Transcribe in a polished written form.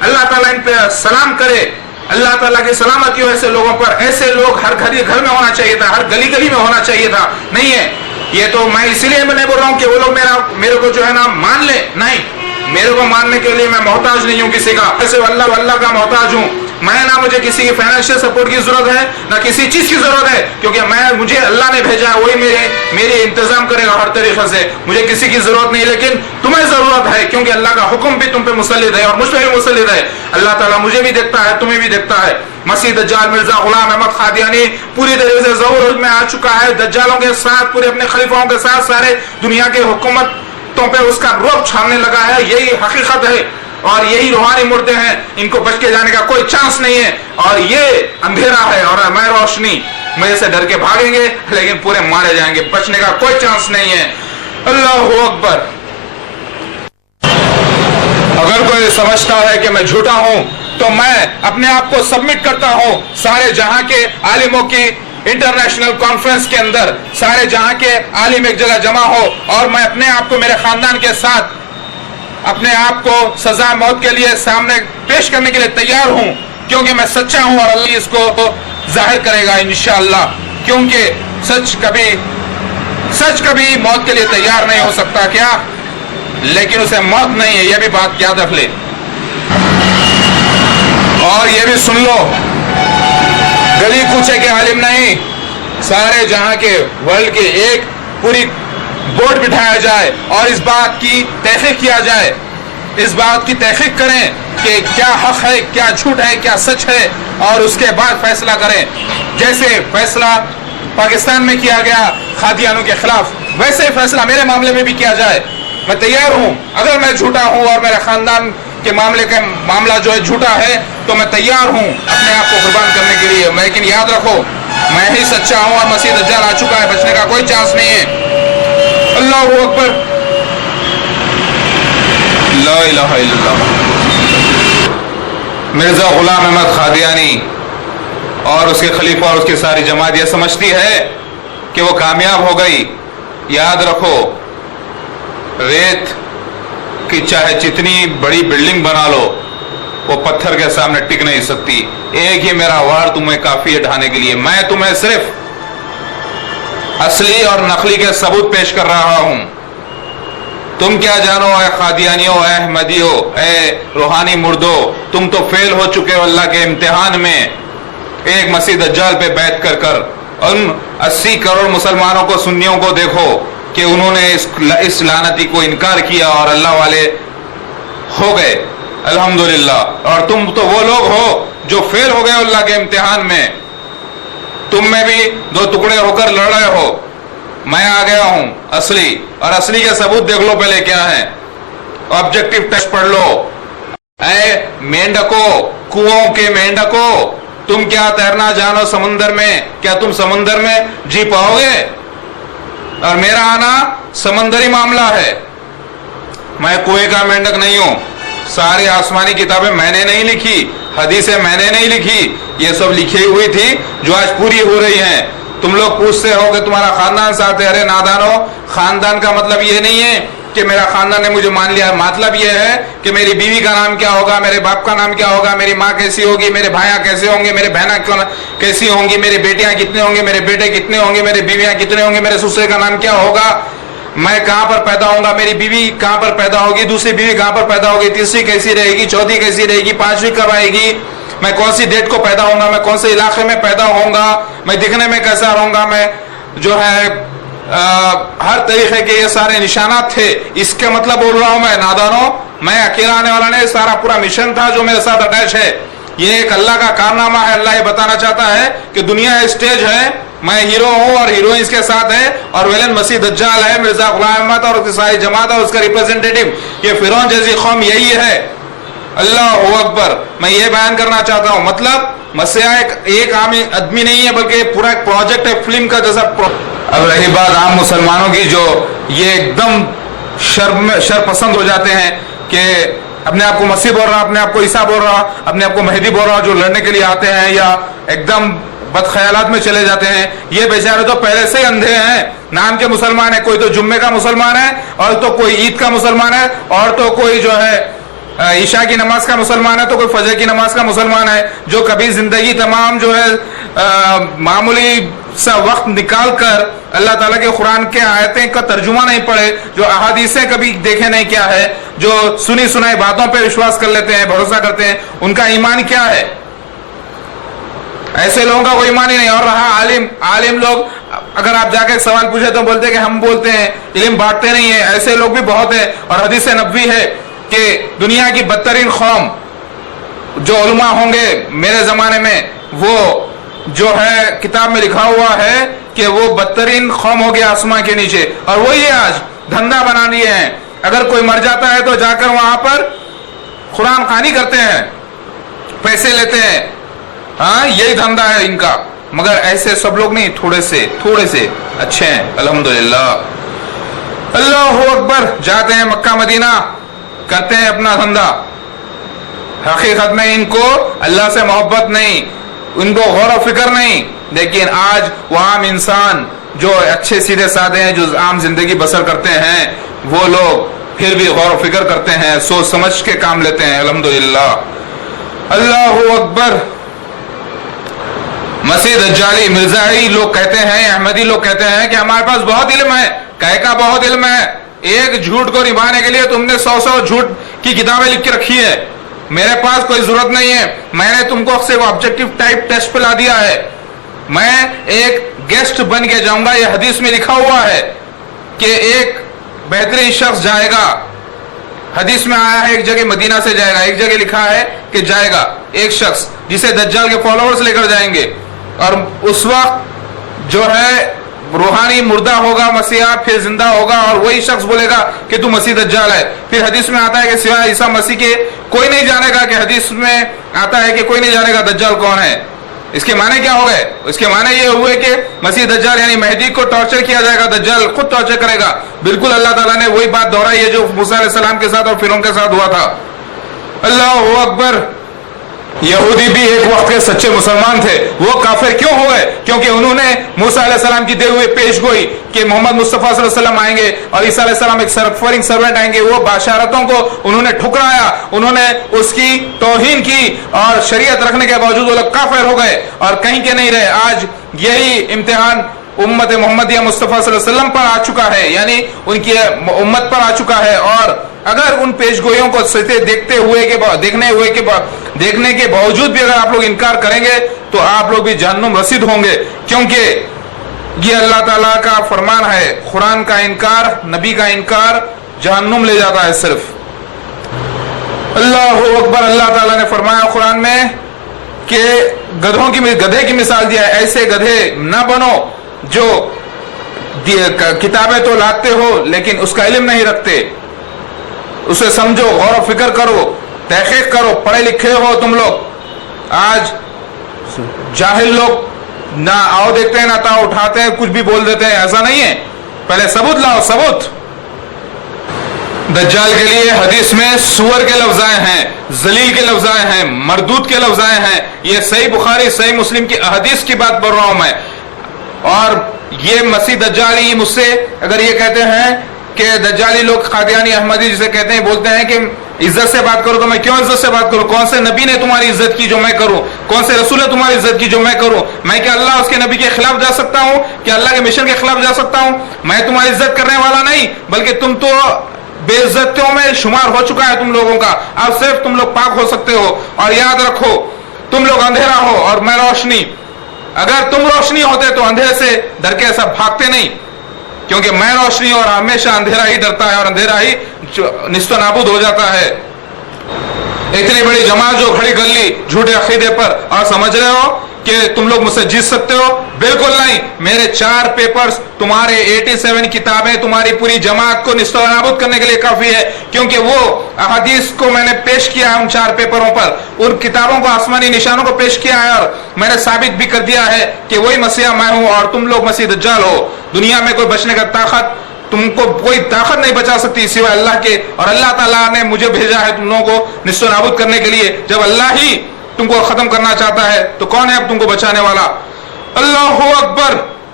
اللہ تعالیٰ ان پہ سلام کرے، اللہ تعالیٰ کی سلامتی ہو ایسے لوگوں پر. ایسے لوگ ہر گھر میں ہونا چاہیے تھا، ہر گلی گلی میں ہونا چاہیے تھا. نہیں ہے. یہ تو میں اسی لیے میں نہیں بول رہا ہوں کہ وہ لوگ میرے کو جو ہے نا مان لے. نہیں، میرے کو ماننے کے لیے میں محتاج نہیں ہوں کسی کا. ایسے اللہ کا محتاج ہوں میں. نہ مجھے کسی کی فائنینشیل سپورٹ کی ضرورت ہے، نہ کسی چیز کی ضرورت ہے، کیونکہ مجھے اللہ نے بھیجا ہے، وہی میرے انتظام کرے گا ہر طریقے سے. مجھے کسی کی ضرورت نہیں، لیکن تمہیں ضرورت ہے، کیونکہ اللہ کا حکم بھی تم پہ مسلط ہے اور مجھ پہ بھی مسلط ہے. اللہ تعالیٰ مجھے بھی دیکھتا ہے، تمہیں بھی دیکھتا ہے. مسیح دجال مرزا غلام احمد قادیانی پوری طریقے سے ظہور میں آ چکا ہے. دجالوں کے ساتھ، پورے اپنے خلیفاؤں کے ساتھ سارے دنیا کے حکومتوں پہ اس کا رعب چھانے لگا ہے. یہی حقیقت ہے اور یہی روحانی مردے ہیں. ان کو بچ کے جانے کا کوئی چانس نہیں ہے. اور یہ اندھیرا ہے اور میں روشنی. مجھے سے ڈر کے بھاگیں گے لیکن پورے مارے جائیں گے. بچنے کا کوئی چانس نہیں ہے. اللہ اکبر. اگر کوئی سمجھتا ہے کہ میں جھوٹا ہوں تو میں اپنے آپ کو سبمٹ کرتا ہوں سارے جہاں کے عالموں کی انٹرنیشنل کانفرنس کے اندر. سارے جہاں کے عالم ایک جگہ جمع ہو اور میں اپنے آپ کو میرے خاندان کے ساتھ اپنے آپ کو سزا موت کے لیے سامنے پیش کرنے کے لیے تیار ہوں، کیونکہ میں سچا ہوں اور اللہ اس کو ظاہر کرے گا انشاءاللہ. کیونکہ سچ کبھی موت کے لیے تیار نہیں ہو سکتا کیا، لیکن اسے موت نہیں ہے. یہ بھی بات یاد رکھ لے اور یہ بھی سن لو، گلی کوچے کے عالم نہیں، سارے جہاں کے ورلڈ کے ایک پوری بورڈ بٹھایا جائے اور اس بات کی تحقیق کیا جائے. اس بات کی تحقیق کریں کہ کیا حق ہے، کیا جھوٹ ہے، کیا سچ ہے، اور اس کے بعد فیصلہ کریں. جیسے فیصلہ پاکستان میں کیا گیا قادیانیوں کے خلاف، ویسے فیصلہ میرے معاملے میں بھی کیا جائے. میں تیار ہوں. اگر میں جھوٹا ہوں اور میرے خاندان کے معاملہ جو ہے جھوٹا ہے تو میں تیار ہوں اپنے آپ کو قربان کرنے کے لیے. لیکن یاد رکھو میں ہی سچا ہوں اور مسیح دجال آ چکا ہے. بچنے کا کوئی چانس نہیں ہے. اللہ اکبر. لا الہ الا اللہ. مرزا غلام احمد قادیانی اور اس کے خلیفہ اور اس کی ساری جماعت یہ سمجھتی ہے کہ وہ کامیاب ہو گئی. یاد رکھو ریت کی چاہے جتنی بڑی بلڈنگ بنا لو وہ پتھر کے سامنے ٹک نہیں سکتی. ایک ہی میرا وار تمہیں کافی ہے ڈھانے کے لیے. میں تمہیں صرف اصلی اور نقلی کے ثبوت پیش کر رہا ہوں. تم کیا جانو اے قادیانیوں، اے احمدیوں، اے روحانی مردو، تم تو فیل ہو چکے ہو اللہ کے امتحان میں. ایک مسیح دجال پہ بیعت کر ان 80 کروڑ مسلمانوں کو، سنیوں کو دیکھو کہ انہوں نے اس لعنتی کو انکار کیا اور اللہ والے ہو گئے الحمدللہ. اور تم تو وہ لوگ ہو جو فیل ہو گئے اللہ کے امتحان میں. تم میں بھی دو ٹکڑے ہو کر لڑ رہے ہو. میں آ گیا ہوں اصلی، اور اصلی کے ثبوت دیکھ لو پہلے کیا ہے. آبجیکٹیو ٹیسٹ پڑھ لو. اے مینڈکو، کنووں کے مینڈکو، تم کیا تیرنا جانو سمندر میں؟ کیا تم سمندر میں جی پاؤ گے؟ اور میرا آنا سمندری معاملہ ہے. میں کنویں کا مینڈک نہیں ہوں. ساری آسمانی کتابیں میں نے نہیں لکھی، حدیثیں میں نے نہیں لکھی، یہ سب لکھی ہوئی تھی جو آج پوری ہو رہی ہیں. تم لوگ پوچھتے ہو کہ تمہارا خاندان ساتھ ہے. ارے نادانو، خاندان کا مطلب یہ نہیں ہے کہ میرا خاندان نے مجھے مان لیا. مطلب یہ ہے کہ میری بیوی کا نام کیا ہوگا، میرے باپ کا نام کیا ہوگا، میری ماں کیسی ہوگی، میرے بھائیاں کیسے ہوں گے، میرے بہنیں کیسی ہوں گی، میری بیٹیاں کتنے ہوں گے، میرے بیٹے کتنے ہوں گے، میری بیویاں کتنے ہوں گے، میرے سسرے کا نام کیا ہوگا، میں کہاں پر پیدا ہوں گا، میری بیوی کہاں پر پیدا ہوگی، دوسری بیوی کہاں پر پیدا ہوگی، تیسری کیسی رہے گی، چوتھی کیسی رہے گی، پانچویں کب آئے گی، میں کون سی ڈیٹ کو پیدا ہوں گا، میں کون سے علاقے میں پیدا ہوں گا، میں دکھنے میں کیسا رہوں گا، میں جو ہے ہر طریقے کے یہ سارے نشانات تھے. اس کے مطلب بول رہا ہوں میں نادانوں، میں اکیلا آنے والا نہیں، سارا پورا مشن تھا جو میرے ساتھ اٹیچ ہے. یہ ایک اللہ کا کارنامہ ہے. اللہ یہ بتانا چاہتا ہے کہ دنیا اسٹیج ہے، میں ہیرو ہوں اور ہیروئنس کے ساتھ ہے، اور ویلن مسیح دجال ہے، مرزا غلام احمد اور اس کی ساری جماعت اور اس کا ریپرزینٹیٹو یہ فرعون جیسی قوم یہی ہے. اللہ اکبر. میں یہ بیان کرنا چاہتا ہوں، مطلب مسیح ایک عام آدمی نہیں ہے بلکہ پورا ایک پروجیکٹ ہے، فلم کا جیسا. اب رہی بات عام مسلمانوں کی جو یہ ایک دم شر پسند ہو جاتے ہیں کہ اپنے آپ کو مسیح بول رہا، اپنے آپ کو عیسیٰ بول رہا، اپنے آپ کو مہدی بول رہا، جو لڑنے کے لیے آتے ہیں یا ایک دم بد خیالات میں چلے جاتے ہیں. یہ بیچارے تو پہلے سے ہی اندھے ہیں. نام کے مسلمان ہیں، کوئی تو جمعے کا مسلمان ہے، اور تو کوئی عید کا مسلمان ہے، اور تو کوئی جو ہے عشاء کی نماز کا مسلمان ہے تو کوئی فجر کی نماز کا مسلمان ہے. جو کبھی زندگی تمام جو ہے معمولی سا وقت نکال کر اللہ تعالیٰ کے قرآن کے آیتیں کا ترجمہ نہیں پڑھے, جو احادیثیں کبھی دیکھے نہیں کیا ہے, جو سنی سنائی باتوں پہ وشواس کر لیتے ہیں, بھروسہ کرتے ہیں, ان کا ایمان کیا ہے؟ ایسے لوگوں کا کوئی ایمان ہی نہیں. اور رہا عالم لوگ, اگر آپ جا کے سوال پوچھے تو بولتے کہ ہم بولتے ہیں, علم بانٹتے نہیں ہیں. ایسے لوگ بھی بہت ہیں. اور حدیث نبوی ہے کہ دنیا کی بدترین قوم جو علماء ہوں گے میرے زمانے میں, وہ جو ہے کتاب میں لکھا ہوا ہے کہ وہ بدترین قوم ہوگی آسمان کے نیچے. اور وہی آج دھندا بنا لیے ہیں. اگر کوئی مر جاتا ہے تو جا کر وہاں پر قرآن خوانی کرتے ہیں, پیسے لیتے ہیں. ہاں, یہی دھندا ہے ان کا. مگر ایسے سب لوگ نہیں, تھوڑے سے اچھے ہیں الحمدللہ. اللہ اکبر. جاتے ہیں مکہ مدینہ, کرتے ہیں اپنا دھندا. حقیقت میں ان کو اللہ سے محبت نہیں, ان کو غور و فکر نہیں. لیکن آج وہ عام انسان جو اچھے سیدھے سادے ہیں, جو عام زندگی بسر کرتے ہیں, وہ لوگ پھر بھی غور و فکر کرتے ہیں, سوچ سمجھ کے کام لیتے ہیں الحمدللہ. اللہ اکبر. مسیح دجالی مرزائی لوگ کہتے ہیں, احمدی لوگ کہتے ہیں کہ ہمارے پاس بہت علم ہے. کہے کا بہت علم ہے. ایک جھوٹ کو نبھانے کے لیے تم نے 100 جھوٹ کی کتابیں لکھ کے رکھی ہے. میرے پاس کوئی ضرورت نہیں ہے. میں نے تم کو صرف آبجیکٹو ٹائپ ٹیسٹ پہ لا دیا ہے. میں ایک گیسٹ بن کے جاؤں گا. یہ حدیث میں لکھا ہوا ہے کہ ایک بہترین شخص جائے گا. حدیث میں آیا ہے ایک جگہ مدینہ سے جائے گا, ایک جگہ لکھا ہے کہ جائے گا ایک شخص جسے دجال کے فالوورز لے کر جائیں گے. اور اس وقت جو ہے روحانی مردہ ہوگا مسیحا, پھر زندہ ہوگا, اور وہی شخص بولے گا کہ تو مسیح دجال ہے. پھر حدیث میں آتا ہے کہ سوائے عیسیٰ مسیح کے کوئی نہیں جانے گا, کہ حدیث میں آتا ہے کہ کوئی نہیں جانے گا دجال کون ہے. اس کے معنی کیا ہو گئے؟ اس کے معنی یہ ہوئے کہ مسیح دجال یعنی مہدی کو ٹارچر کیا جائے گا, دجال خود ٹارچر کرے گا. بالکل اللہ تعالیٰ نے وہی بات دہرائی ہے جو موسیٰ علیہ السلام کے ساتھ اور فرعون کے ساتھ ہوا تھا. اللہ اکبر. یہودی بھی ایک وقت کے سچے مسلمان تھے. وہ کافر کیوں ہو گئے؟ کیونکہ انہوں نے موسیٰ علیہ السلام کی دے ہوئے پیش گوئی کہ محمد مصطفیٰ صلی اللہ علیہ وسلم آئیں گے اور عیسیٰ علیہ السلام ایک سرفرنگ سرونٹ آئیں گے, وہ بشارتوں کو انہوں نے ٹھکرایا, انہوں نے اس کی توہین کی, اور شریعت رکھنے کے باوجود وہ لوگ کافر ہو گئے اور کہیں کے نہیں رہے. آج یہی امتحان امت محمدیہ مصطفیٰ صلی اللہ علیہ وسلم پر آ چکا ہے, یعنی ان کی امت پر آ چکا ہے. اور اگر ان پیش گوئیوں کو دیکھنے کے باوجود بھی اگر آپ لوگ انکار کریں گے تو آپ لوگ بھی جہنم رسید ہوں گے, کیونکہ یہ اللہ تعالیٰ کا فرمان ہے. قرآن کا انکار, نبی کا انکار جہنم لے جاتا ہے صرف. اللہ اکبر. اللہ تعالیٰ نے فرمایا قرآن میں کہ گدھے کی مثال دیا ہے. ایسے گدھے نہ بنو جو کتابیں تو لاتے ہو لیکن اس کا علم نہیں رکھتے. اسے سمجھو, غور و فکر کرو, تحقیق کرو. پڑھے لکھے ہو تم لوگ. آج جاہل لوگ نہ آؤ دیکھتے ہیں نہ تاؤ اٹھاتے ہیں, کچھ بھی بول دیتے ہیں. ایسا نہیں ہے, پہلے ثبوت لاؤ, ثبوت. دجال کے لیے حدیث میں سور کے لفظ آئے ہیں, ذلیل کے لفظ آئے ہیں, مردود کے لفظ آئے ہیں. یہ صحیح بخاری صحیح مسلم کی احادیث کی بات پڑھ رہا ہوں میں. اور یہ مسیح دجالی مجھ سے اگر یہ کہتے ہیں کہ دجالی لوگ قادیانی احمدی جسے کہتے ہیں بولتے ہیں کہ عزت سے بات کرو, تو میں کیوں عزت سے بات کروں؟ کون سے نبی نے تمہاری عزت کی جو میں کروں؟ کون سے رسول نے تمہاری عزت کی جو میں کروں؟ میں کیا اللہ اس کے نبی کے خلاف جا سکتا ہوں؟ کیا اللہ کے مشن کے خلاف جا سکتا ہوں؟ میں تمہاری عزت کرنے والا نہیں, بلکہ تم تو بے عزتیوں میں شمار ہو چکا ہے تم لوگوں کا. اب صرف تم لوگ پاک ہو سکتے ہو. اور یاد رکھو, تم لوگ اندھیرا ہو اور میں روشنی. اگر تم روشنی ہوتے تو اندھیرے سے ڈر کے ایسا بھاگتے نہیں, کیونکہ میں روشنی اور ہمیشہ اندھیرا ہی ڈرتا ہے اور اندھیرا ہی نیست و نابود ہو جاتا ہے. اتنی بڑی جماعت جو کھڑی کر لی جھوٹے عقیدے پر, اور سمجھ رہے ہو کہ تم لوگ مجھ سے جیت سکتے ہو؟ بالکل نہیں. میرے 4 پیپرز, تمہارے 87 کتابیں تمہاری پوری جماعت کو نیست و نابود کرنے کے لیے کافی ہے, کیونکہ وہ احادیث کو میں نے پیش کیا ہے ان 4 پیپروں پر. ان کتابوں کو, آسمانی نشانوں کو پیش کیا ہے, اور میں نے ثابت بھی کر دیا ہے کہ وہی مسیح میں ہوں اور تم لوگ مسیح دجال ہو. دنیا میں کوئی بچنے کا طاقت, تم کو کوئی طاقت نہیں بچا سکتی سوائے اللہ کے. اور اللہ تعالیٰ نے مجھے بھیجا ہے تم لوگوں کو نیست و نابود کرنے کے لیے. جب اللہ ہی تم کو ختم کرنا چاہتا ہے تو کون ہے اب تم کو بچانے والا؟ اللہ اکبر.